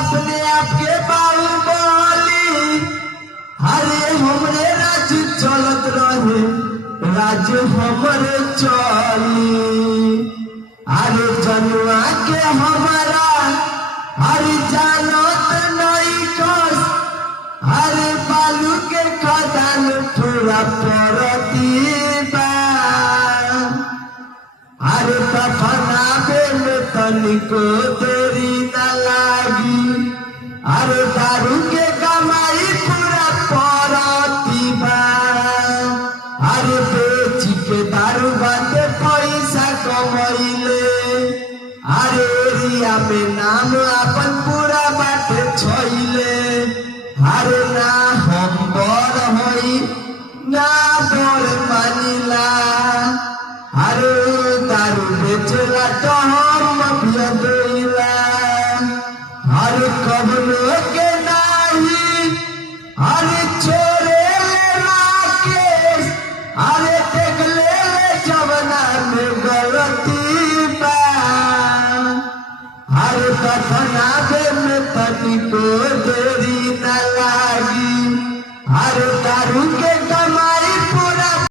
अपने आपके बाहुबली हरे हमरे राज चलत रहे राज हमरे चली अरे जनुआ के हमारा हरे जानत नहीं कस हरे बालू के खदान पूरा परतीबा अरे दफनावे में तनिको देरी न लागी अरे दारू के कमाई पूरा परतीबा अरे बेच के दारू बाटे पैसा कमैले अरे एरिया में नाम अपन पूरा बाटे छैले अरे ना हम बड़ होई ना बड़ मानिला अरे दारू बेचला तो हम पियला अरे कबलो के नाही अरे छोरे राकेश अरे देख ले जवना में गलती बा अरे दफनावे में तनिको दे